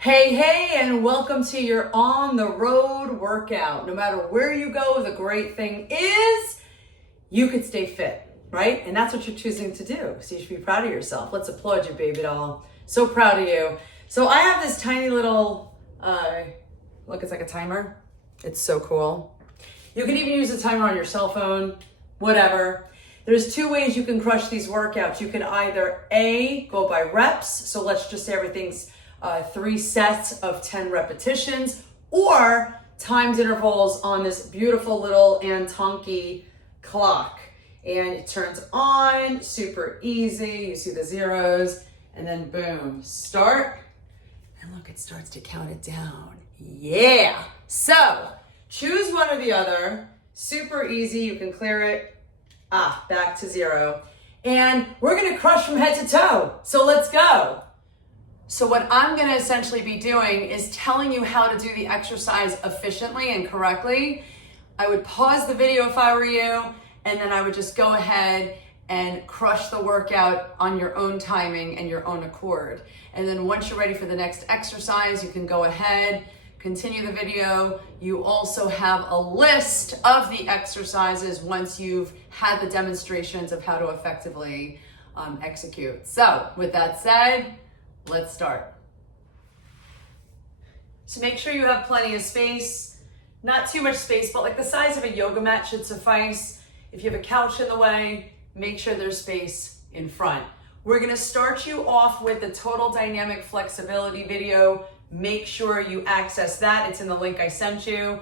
Hey, hey, and welcome to your on the road workout. No matter where you go, the great thing is you could stay fit, right? And that's what you're choosing to do. So you should be proud of yourself. Let's applaud you, baby doll. So proud of you. So I have this tiny little, look, it's like a timer. It's so cool. You can even use a timer on your cell phone, whatever. There's two ways you can crush these workouts. You can either A, go by reps. So let's just say everything's 3 sets of 10 repetitions, or timed intervals on this beautiful little Antonki clock. And it turns on, super easy. You see the zeros, and then boom, start. And look, it starts to count it down. Yeah. So choose one or the other. Super easy. You can clear it. Back to 0. And we're going to crush from head to toe. So let's go. So what I'm going to essentially be doing is telling you how to do the exercise efficiently and correctly. I would pause the video if I were you, and then I would just go ahead and crush the workout on your own timing and your own accord. And then once you're ready for the next exercise, you can go ahead, continue the video. You also have a list of the exercises once you've had the demonstrations of how to effectively execute. So with that said, let's start. So make sure you have plenty of space, not too much space, but like the size of a yoga mat should suffice. If you have a couch in the way, make sure there's space in front. We're gonna start you off with the total dynamic flexibility video. Make sure you access that. It's in the link I sent you.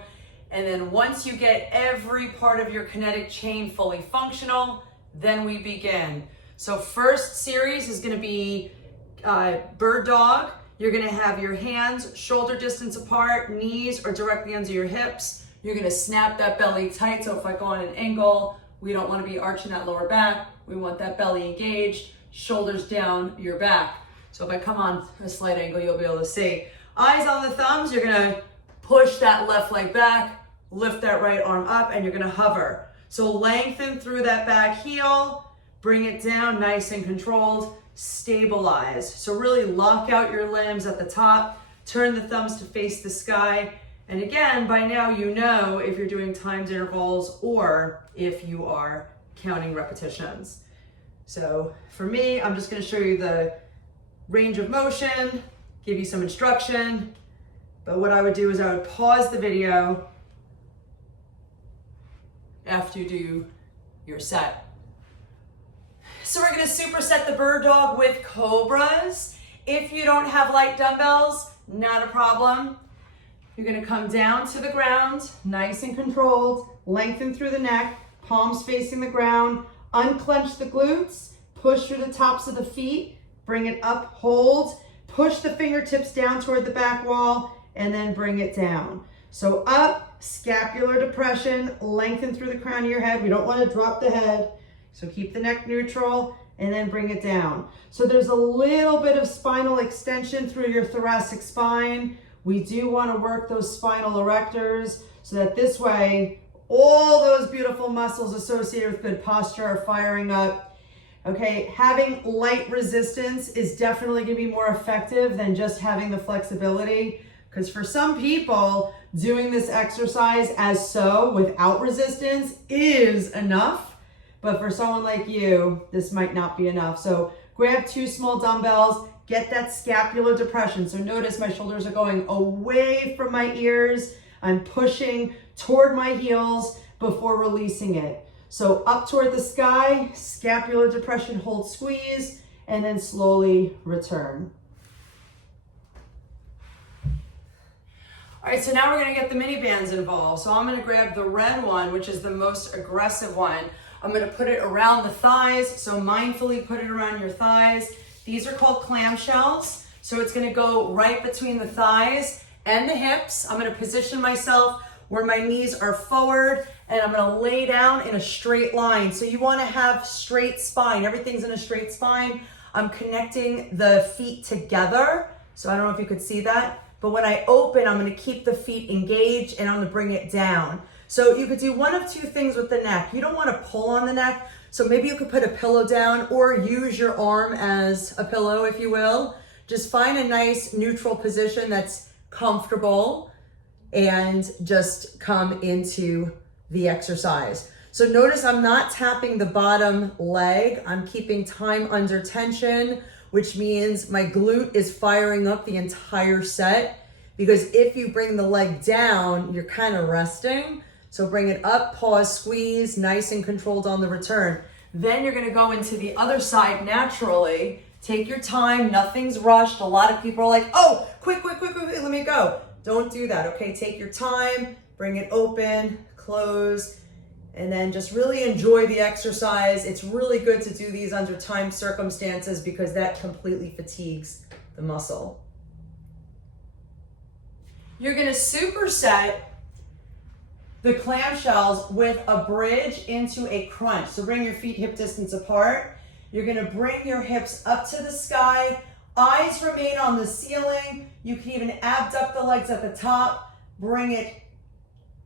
And then once you get every part of your kinetic chain fully functional, then we begin. So first series is gonna be bird dog. You're gonna have your hands shoulder distance apart, knees are directly under your hips. You're gonna snap that belly tight. So if I go on an angle, we don't wanna be arching that lower back. We want that belly engaged, shoulders down your back. So if I come on a slight angle, you'll be able to see. Eyes on the thumbs, you're gonna push that left leg back, lift that right arm up, and you're gonna hover. So lengthen through that back heel, bring it down nice and controlled. Stabilize. So really lock out your limbs at the top, turn the thumbs to face the sky. And again, by now you know if you're doing timed intervals or if you are counting repetitions. So for me, I'm just going to show you the range of motion, give you some instruction. But what I would do is I would pause the video after you do your set. So we're gonna superset the bird dog with cobras. If you don't have light dumbbells, not a problem. You're gonna come down to the ground, nice and controlled, lengthen through the neck, palms facing the ground, unclench the glutes, push through the tops of the feet, bring it up, hold, push the fingertips down toward the back wall, and then bring it down. So up, scapular depression, lengthen through the crown of your head. We don't wanna drop the head. So keep the neck neutral and then bring it down. So there's a little bit of spinal extension through your thoracic spine. We do want to work those spinal erectors so that this way, all those beautiful muscles associated with good posture are firing up. Okay, having light resistance is definitely going to be more effective than just having the flexibility. Because for some people, doing this exercise as so without resistance is enough. But for someone like you, this might not be enough. So grab 2 small dumbbells, get that scapular depression. So notice my shoulders are going away from my ears. I'm pushing toward my heels before releasing it. So up toward the sky, scapular depression, hold, squeeze, and then slowly return. All right, so now we're gonna get the mini bands involved. So I'm gonna grab the red one, which is the most aggressive one. I'm gonna put it around the thighs, so mindfully put it around your thighs. These are called clamshells, so it's gonna go right between the thighs and the hips. I'm gonna position myself where my knees are forward, and I'm gonna lay down in a straight line. So you wanna have straight spine. Everything's in a straight spine. I'm connecting the feet together, so I don't know if you could see that, but when I open, I'm gonna keep the feet engaged and I'm gonna bring it down. So you could do one of 2 things with the neck. You don't want to pull on the neck, so maybe you could put a pillow down or use your arm as a pillow, if you will. Just find a nice neutral position that's comfortable and just come into the exercise. So notice I'm not tapping the bottom leg. I'm keeping time under tension, which means my glute is firing up the entire set, because if you bring the leg down, you're kind of resting. So bring it up, pause, squeeze, nice and controlled on the return. Then you're gonna go into the other side naturally. Take your time, nothing's rushed. A lot of people are like, oh, quick, let me go. Don't do that, okay? Take your time, bring it open, close, and then just really enjoy the exercise. It's really good to do these under time circumstances because that completely fatigues the muscle. You're gonna superset the clamshells with a bridge into a crunch. So bring your feet hip distance apart. You're gonna bring your hips up to the sky. Eyes remain on the ceiling. You can even abduct the legs at the top, bring it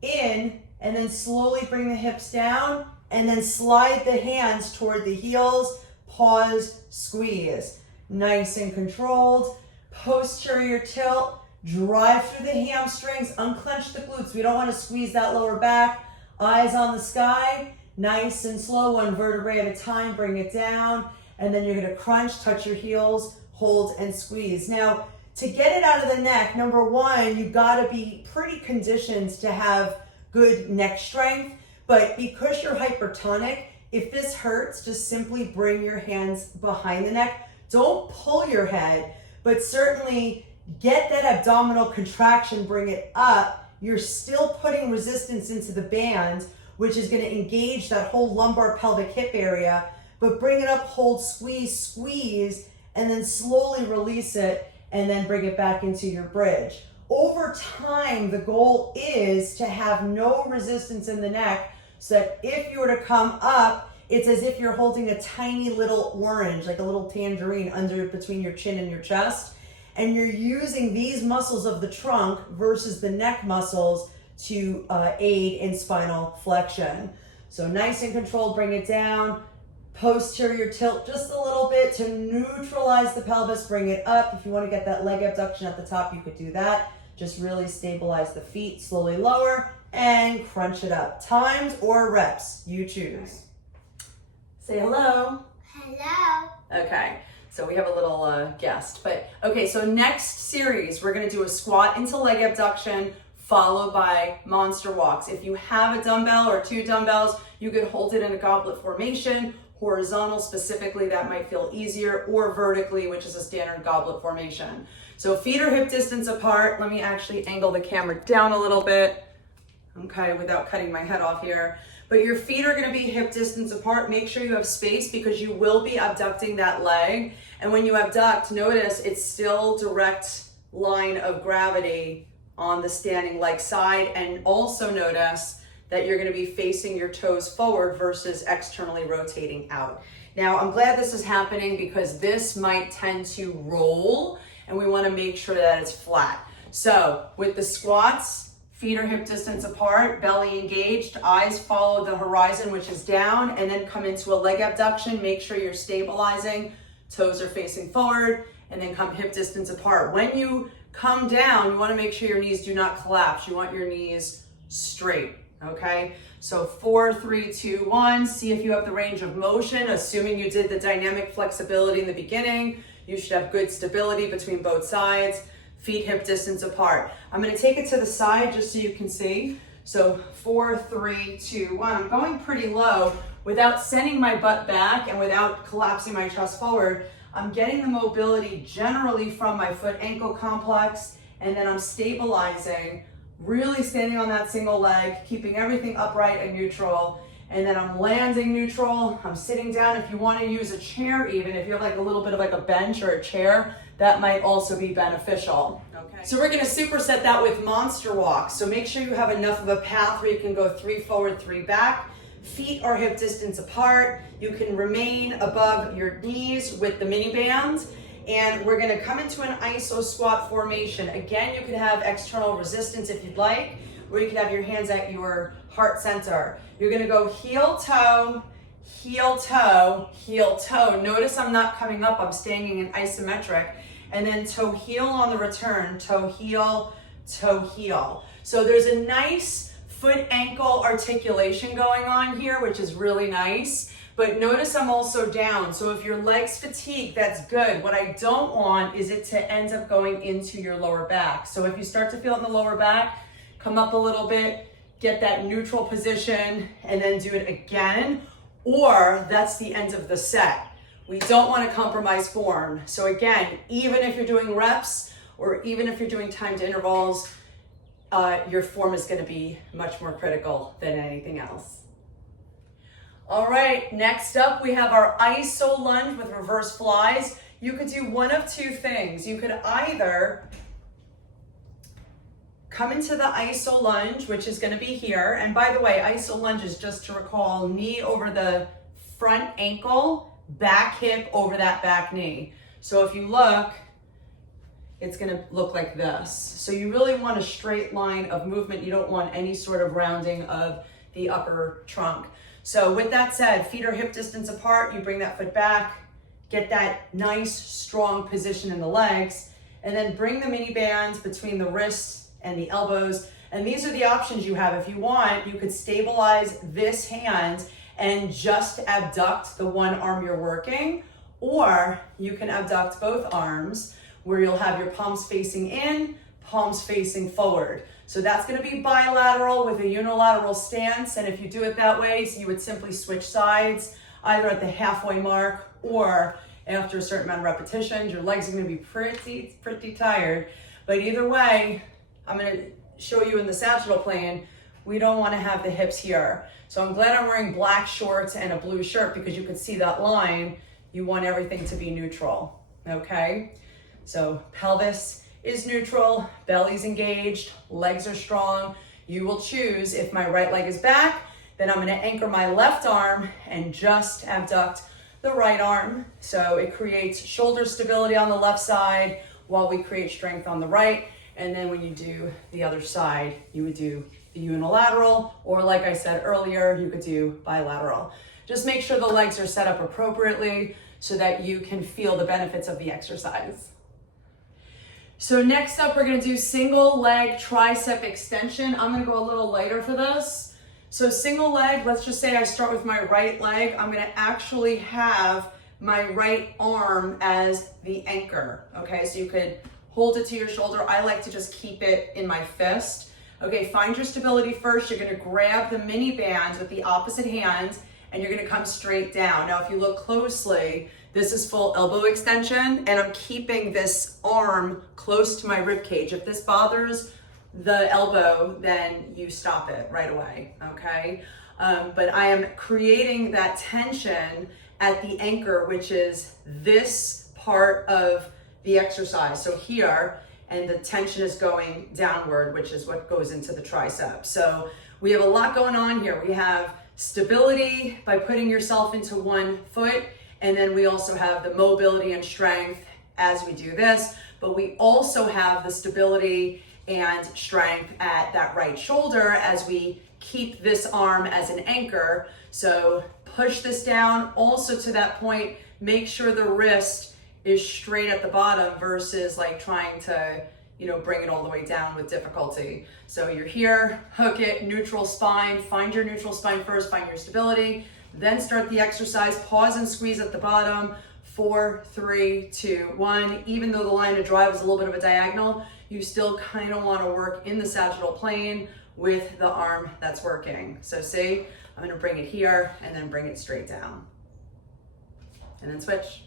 in, and then slowly bring the hips down, and then slide the hands toward the heels. Pause, squeeze. Nice and controlled. Posterior tilt. Drive through the hamstrings, unclench the glutes. We don't want to squeeze that lower back. Eyes on the sky, nice and slow, one vertebrae at a time, bring it down. And then you're gonna crunch, touch your heels, hold and squeeze. Now, to get it out of the neck, number one, you gotta be pretty conditioned to have good neck strength. But because you're hypertonic, if this hurts, just simply bring your hands behind the neck. Don't pull your head, but certainly get that abdominal contraction, bring it up. You're still putting resistance into the band, which is gonna engage that whole lumbar pelvic hip area, but bring it up, hold, squeeze, squeeze, and then slowly release it, and then bring it back into your bridge. Over time, the goal is to have no resistance in the neck, so that if you were to come up, it's as if you're holding a tiny little orange, like a little tangerine under between your chin and your chest. And you're using these muscles of the trunk versus the neck muscles to aid in spinal flexion. So nice and controlled, bring it down. Posterior tilt just a little bit to neutralize the pelvis, bring it up. If you want to get that leg abduction at the top, you could do that. Just really stabilize the feet, slowly lower, and crunch it up. Times or reps, you choose. Say hello. Hello. Okay. So we have a little guest, but okay, so next series, we're gonna do a squat into leg abduction followed by monster walks. If you have a dumbbell or two dumbbells, you could hold it in a goblet formation, horizontal specifically, that might feel easier, or vertically, which is a standard goblet formation. So feet are hip distance apart. Let me actually angle the camera down a little bit, okay, without cutting my head off here. But your feet are gonna be hip distance apart. Make sure you have space because you will be abducting that leg. And when you abduct, notice it's still direct line of gravity on the standing leg side. And also notice that you're gonna be facing your toes forward versus externally rotating out. Now, I'm glad this is happening because this might tend to roll and we wanna make sure that it's flat. So with the squats, feet are hip distance apart, belly engaged, eyes follow the horizon, which is down, and then come into a leg abduction. Make sure you're stabilizing, toes are facing forward, and then come hip distance apart. When you come down, you wanna make sure your knees do not collapse. You want your knees straight, okay? So 4, 3, 2, 1, see if you have the range of motion, assuming you did the dynamic flexibility in the beginning. You should have good stability between both sides. Feet hip distance apart. I'm gonna take it to the side just so you can see. So 4, 3, 2, 1. I'm going pretty low without sending my butt back and without collapsing my chest forward. I'm getting the mobility generally from my foot ankle complex, and then I'm stabilizing, really standing on that single leg, keeping everything upright and neutral. And then I'm landing neutral. I'm sitting down. If you want to use a chair, even if you have like a little bit of like a bench or a chair, that might also be beneficial. Okay. So we're going to superset that with monster walks. So make sure you have enough of a path where you can go 3 forward, 3 back. Feet are hip distance apart. You can remain above your knees with the mini band. And we're going to come into an iso squat formation. Again, you can have external resistance if you'd like, or you can have your hands at your heart center. You're going to go heel toe, heel toe, heel toe. Notice I'm not coming up, I'm staying in isometric. and then toe heel on the return, toe heel, toe heel. So there's a nice foot ankle articulation going on here, which is really nice. But notice I'm also down. So if your leg's fatigued, that's good. What I don't want is it to end up going into your lower back. So if you start to feel it in the lower back, come up a little bit, get that neutral position, and then do it again. Or that's the end of the set. We don't want to compromise form. So again, even if you're doing reps or even if you're doing timed intervals, your form is going to be much more critical than anything else. All right, next up we have our iso lunge with reverse flies. You could do one of two things. You could either come into the iso lunge, which is going to be here. And by the way, iso lunge is, just to recall, knee over the front ankle, back hip over that back knee. So if you look, it's going to look like this. So you really want a straight line of movement. You don't want any sort of rounding of the upper trunk. So with that said, feet are hip distance apart. You bring that foot back, get that nice strong position in the legs, and then bring the mini bands between the wrists and the elbows. And these are the options you have. If you want, you could stabilize this hand and just abduct the one arm you're working, or you can abduct both arms where you'll have your palms facing in, palms facing forward. So that's going to be bilateral with a unilateral stance. And if you do it that way, so you would simply switch sides either at the halfway mark or after a certain amount of repetitions. Your legs are going to be pretty tired. But either way, I'm going to show you in the sagittal plane, we don't want to have the hips here. So I'm glad I'm wearing black shorts and a blue shirt because you can see that line. You want everything to be neutral, okay? So pelvis is neutral, belly's engaged, legs are strong. You will choose, if my right leg is back, then I'm gonna anchor my left arm and just abduct the right arm. So it creates shoulder stability on the left side while we create strength on the right. And then when you do the other side, you would do the unilateral, or like I said earlier, you could do bilateral. Just make sure the legs are set up appropriately so that you can feel the benefits of the exercise. So next up, we're gonna do single leg tricep extension. I'm gonna go a little lighter for this. So single leg, let's just say I start with my right leg. I'm gonna actually have my right arm as the anchor, okay? So you could hold it to your shoulder. I like to just keep it in my fist. Okay, find your stability first. You're gonna grab the mini bands with the opposite hand and you're gonna come straight down. Now, if you look closely, this is full elbow extension, and I'm keeping this arm close to my rib cage. If this bothers the elbow, then you stop it right away, okay? But I am creating that tension at the anchor, which is this part of the exercise. So here, and the tension is going downward, which is what goes into the tricep. So we have a lot going on here. We have stability by putting yourself into one foot, and then we also have the mobility and strength as we do this, but we also have the stability and strength at that right shoulder as we keep this arm as an anchor. So push this down also to that point, make sure the wrist is straight at the bottom versus like trying to, bring it all the way down with difficulty. So you're here, hook it, neutral spine, find your neutral spine first, find your stability, then start the exercise, pause and squeeze at the bottom, 4, 3, 2, 1. Even though the line of drive is a little bit of a diagonal, you still kind of want to work in the sagittal plane with the arm that's working. So see, I'm going to bring it here and then bring it straight down. And then switch.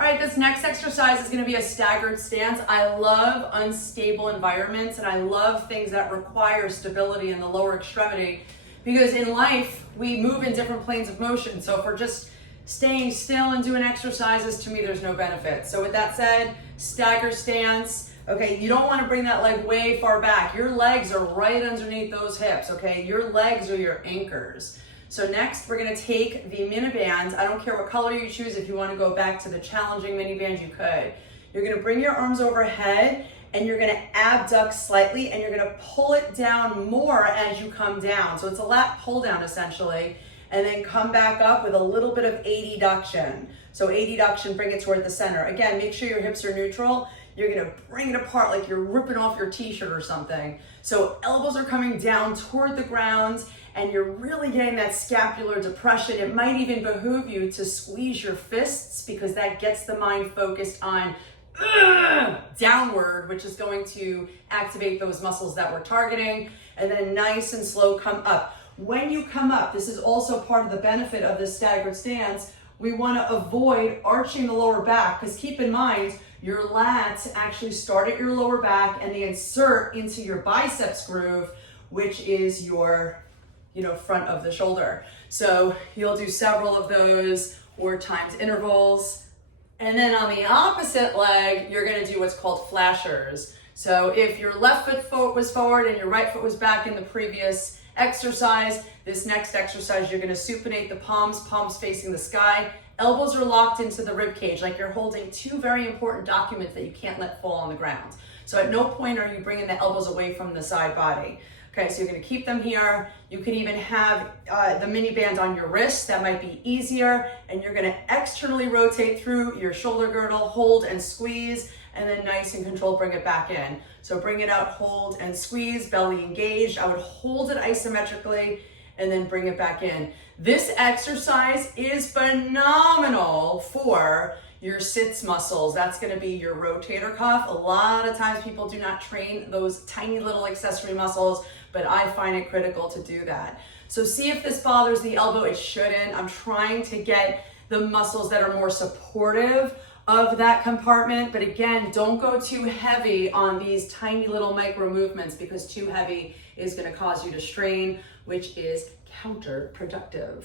All right, this next exercise is going to be a staggered stance. I love unstable environments and I love things that require stability in the lower extremity, because in life, we move in different planes of motion. So if we're just staying still and doing exercises, to me, there's no benefit. So with that said, stagger stance. Okay, you don't want to bring that leg way far back. Your legs are right underneath those hips, okay? Your legs are your anchors. So next, we're gonna take the mini bands. I don't care what color you choose. If you want to go back to the challenging mini bands, you could. You're gonna bring your arms overhead and you're gonna abduct slightly and you're gonna pull it down more as you come down. So it's a lat pull down essentially. and then come back up with a little bit of adduction. So adduction, bring it toward the center. Again, make sure your hips are neutral. You're gonna bring it apart like you're ripping off your t-shirt or something. So elbows are coming down toward the ground, and you're really getting that scapular depression. It might even behoove you to squeeze your fists, because that gets the mind focused on downward, which is going to activate those muscles that we're targeting. And then nice and slow come up. When you come up, this is also part of the benefit of this staggered stance, we want to avoid arching the lower back, because keep in mind, your lats actually start at your lower back and they insert into your biceps groove, which is your, front of the shoulder. So you'll do several of those, or timed intervals. And then on the opposite leg, you're gonna do what's called flashers. So if your left foot was forward and your right foot was back in the previous exercise, this next exercise, you're gonna supinate the palms facing the sky. Elbows are locked into the rib cage, like you're holding two very important documents that you can't let fall on the ground. So at no point are you bringing the elbows away from the side body. Okay, so you're gonna keep them here. You can even have the mini band on your wrist, that might be easier. And you're gonna externally rotate through your shoulder girdle, hold and squeeze, and then nice and controlled, bring it back in. So bring it out, hold and squeeze, belly engaged. I would hold it isometrically and then bring it back in. This exercise is phenomenal for your sits muscles. That's gonna be your rotator cuff. A lot of times people do not train those tiny little accessory muscles, but I find it critical to do that. So see if this bothers the elbow. It shouldn't. I'm trying to get the muscles that are more supportive of that compartment, but again, don't go too heavy on these tiny little micro movements, because too heavy is gonna cause you to strain, which is counterproductive.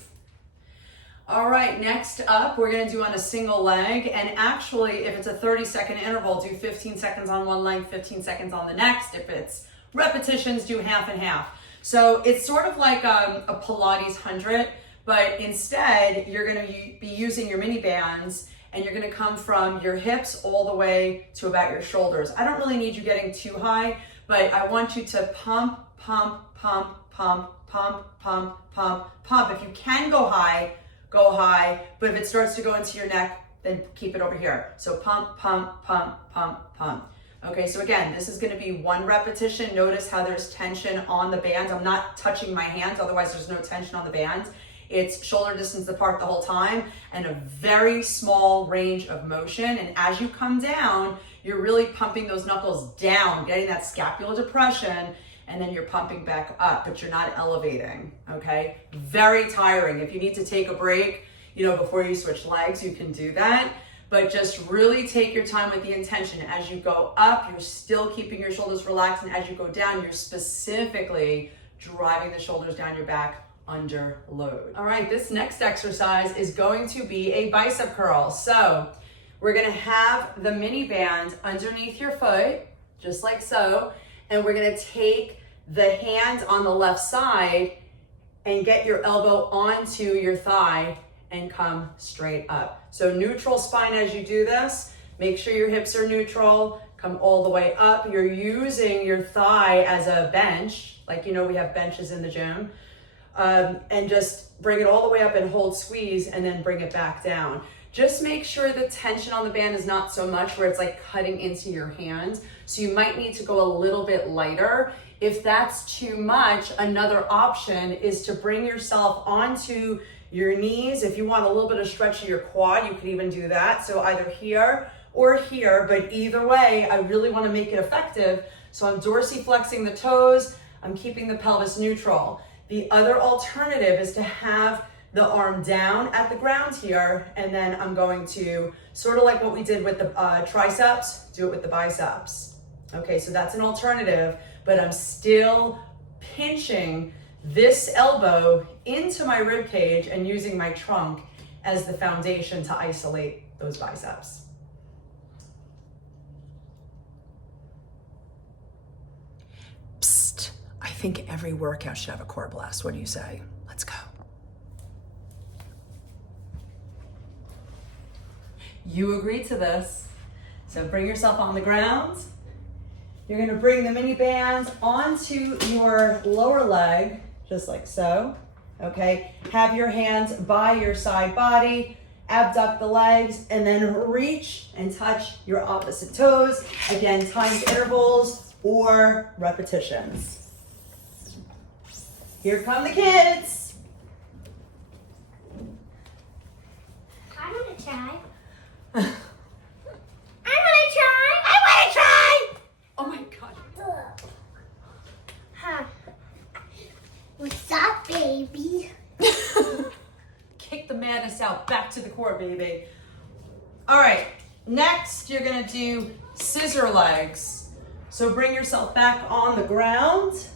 All right, next up, we're gonna do on a single leg. And actually, if it's a 30-second interval, do 15 seconds on one leg, 15 seconds on the next. If it's repetitions, do half and half. So it's sort of like a Pilates 100, but instead, you're gonna be using your mini bands, and you're gonna come from your hips all the way to about your shoulders. I don't really need you getting too high, but I want you to pump, pump, pump, pump, pump, pump, pump, pump. If you can go high, but if it starts to go into your neck, then keep it over here. So pump, pump, pump, pump, pump. Okay, so again, this is gonna be one repetition. Notice how there's tension on the bands. I'm not touching my hands, otherwise there's no tension on the bands. It's shoulder distance apart the whole time, and a very small range of motion. And as you come down, you're really pumping those knuckles down, getting that scapular depression, and then you're pumping back up, but you're not elevating, okay? Very tiring. If you need to take a break, before you switch legs, you can do that, but just really take your time with the intention. As you go up, you're still keeping your shoulders relaxed, and as you go down, you're specifically driving the shoulders down your back under load. All right, this next exercise is going to be a bicep curl. So we're gonna have the mini band underneath your foot, just like so, and we're gonna take the hand on the left side and get your elbow onto your thigh and come straight up. So neutral spine as you do this. Make sure your hips are neutral. Come all the way up. You're using your thigh as a bench, like we have benches in the gym. And just bring it all the way up and hold, squeeze, and then bring it back down. Just make sure the tension on the band is not so much where it's like cutting into your hand. So you might need to go a little bit lighter. If that's too much, another option is to bring yourself onto your knees. If you want a little bit of stretch of your quad, you could even do that. So either here or here, but either way, I really want to make it effective. So I'm dorsiflexing the toes. I'm keeping the pelvis neutral. The other alternative is to have the arm down at the ground here, and then I'm going to, sort of like what we did with the triceps, do it with the biceps. Okay, so that's an alternative, but I'm still pinching this elbow into my rib cage and using my trunk as the foundation to isolate those biceps. I think every workout should have a core blast. What do you say? Let's go. You agreed to this. So bring yourself on the ground. You're gonna bring the mini bands onto your lower leg, just like so. Okay, have your hands by your side body, abduct the legs, and then reach and touch your opposite toes. Again, timed intervals or repetitions. Here come the kids. I want to try. I want to try. Oh my God. Huh. What's up, baby? Kick the madness out. Back to the core, baby. All right. Next, you're going to do scissor legs. So bring yourself back on the ground.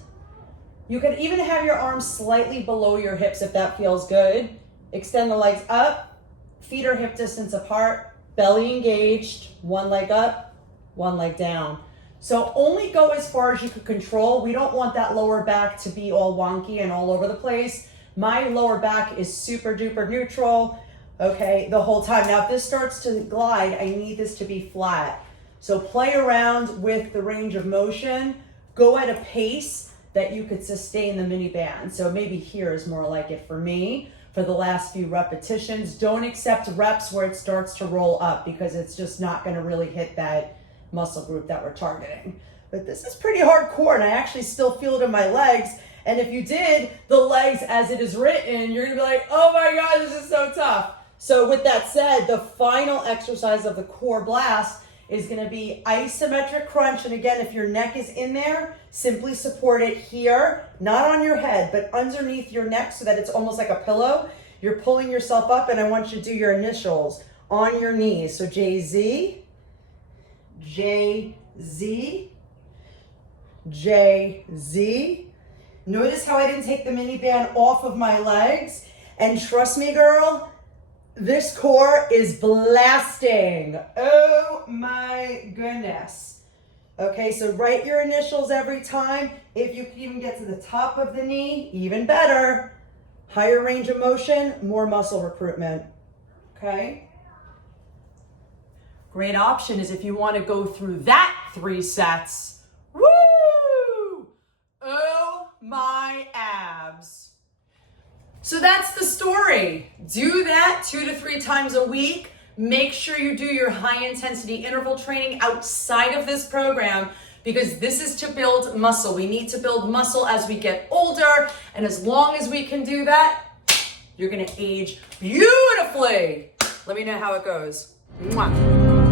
You can even have your arms slightly below your hips if that feels good. Extend the legs up. Feet are hip distance apart. Belly engaged. One leg up, one leg down. So only go as far as you can control. We don't want that lower back to be all wonky and all over the place. My lower back is super duper neutral, okay, the whole time. Now, if this starts to glide, I need this to be flat. So play around with the range of motion. Go at a pace that you could sustain the mini band. So maybe here is more like it for me for the last few repetitions. Don't accept reps where it starts to roll up because it's just not gonna really hit that muscle group that we're targeting. But this is pretty hardcore, and I actually still feel it in my legs. And if you did the legs as it is written, you're gonna be like, oh my God, this is so tough. So with that said, the final exercise of the core blast is gonna be isometric crunch. And again, if your neck is in there, simply support it here, not on your head, but underneath your neck so that it's almost like a pillow. You're pulling yourself up, and I want you to do your initials on your knees. So JZ, JZ, JZ. Notice how I didn't take the mini band off of my legs. And trust me, girl, this core is blasting. Oh my goodness. Okay, so write your initials every time. If you can even get to the top of the knee, even better. Higher range of motion, more muscle recruitment. Okay? Great option is if you want to go through that 3 sets. Woo! Oh my abs. So that's the story. Do that 2 to 3 times a week. Make sure you do your high intensity interval training outside of this program because this is to build muscle. We need to build muscle as we get older, and as long as we can do that, you're gonna age beautifully. Let me know how it goes. Mwah.